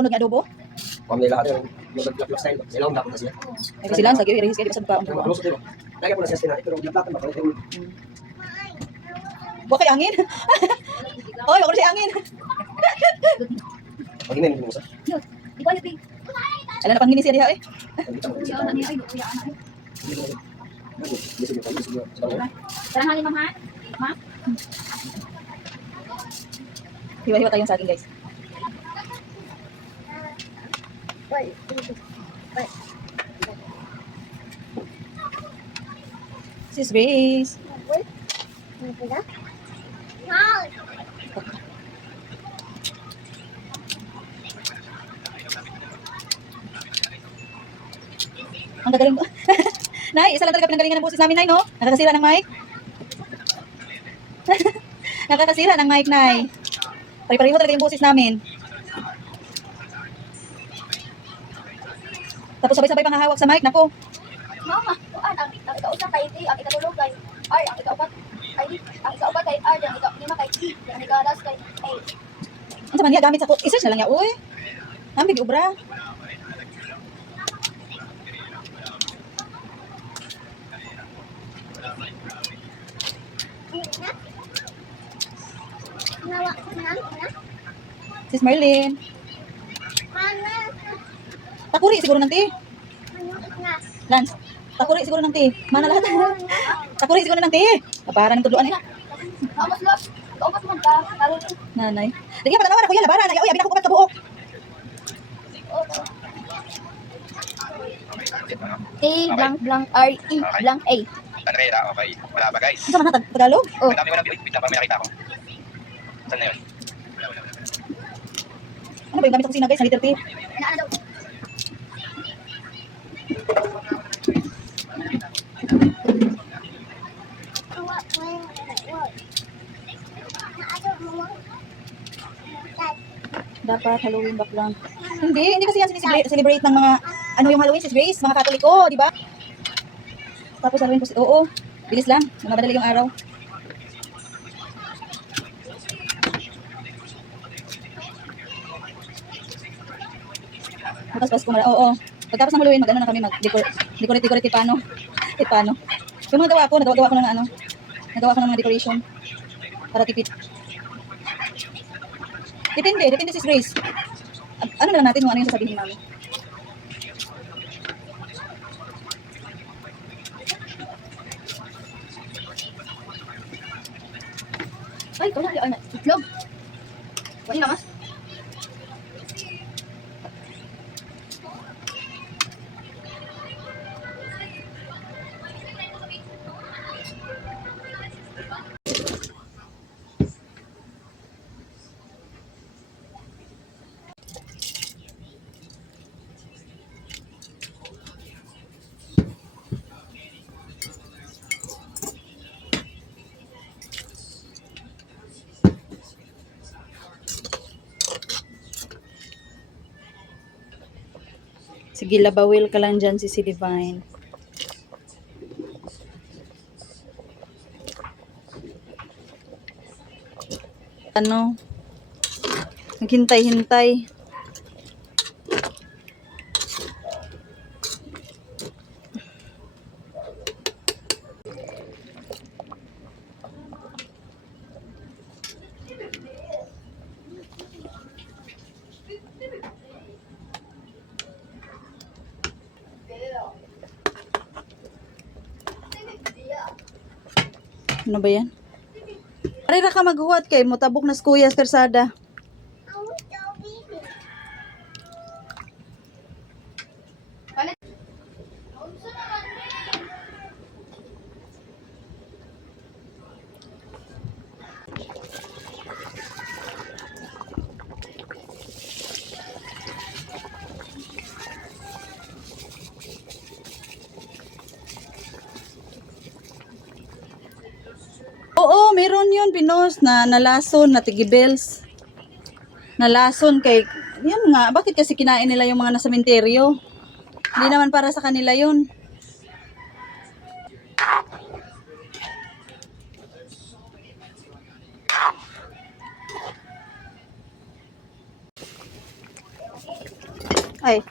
unod nga adobo. Pamili lahat yung nag-vlog style. Ilawang dapat na siya. Ay kasi lang lagi rehis kay sa buka Pero ang. makulusot yun. Lagi po na siya sinari, pero vlog natin ba? Buka kay angin. Oy, wala si angin. Pag hindi mo sa. Di ba yung Ala na panghini siya diha eh. Tara halin ma'am ha? Ma'am? Hiwa-hiwa tayong saging guys. Sis Grace. Ang gagaling ko. Nay, isa lang talaga pinanggalingan ng boses namin, Nay, no? Nakakasira ng mic. Nakakasira ng mic, Nay. Pare-pareho talaga yung boses namin. Tapos sabay-sabay pang hahawak sa mic, nako. Mama, kuan ang ikaw-usa kay T, ang ikatulog kay R, ang ikaupat kay D, ang ikaupat kay R, ang ikaw-lima kay E, ang ikaw-las kay A. Ano sa man niya gamit sa i-search na lang niya, uy. Ambi di ubra. Sis Marlene. Takuri siguro nanti. Lance. Takuri siguro nanti. Mana lahat? Takuri siguro nanti. Kaparan ng tuduan eh. Mas los, kaupat man ka, karon Nanay. Dili pa tanawan ako yan labaran. Ay, abi na ko ka buok. T blank blank R E blank A. Tanrera, okay. Wala ba guys? Ano sa man Tagalog? Oh. Ang dami mo ng bit na pa may nakita ko. Saan na yun? Ano ba yung gamit sa kusina guys? Liter tea. Inaana daw. Dapat Halloween background. Hindi kasi yan celebrate ng mga ano yung Halloween sis Grace, mga Katoliko, di ba? Tapos Halloween po, oo. Bilis lang, madali yung araw. Tapos Pasko oo. Pagtapos ng Halloween, mag-ano na kami, mag-decorate paano. Paano. Yung mga gawa ko ng ano. Nagawa ko ng mga decoration. Para tipid. Depende sis Grace. Ano na lang natin kung ano yung sasabihin namin. Ay, ito na, ano, itlog. Wala na mas. Sige, labawil ka lang dyan si Divine. Ano? Naghintay-hintay. Ano ba yan? Arira ka maghuwat kay mutabok na skuya sa karsada. Oo, meron yun, Pinos, na nalason, na tigibels. Nalason kay, yan nga, bakit kasi kinain nila yung mga nasa sementeryo? Hindi naman para sa kanila yun. Ay.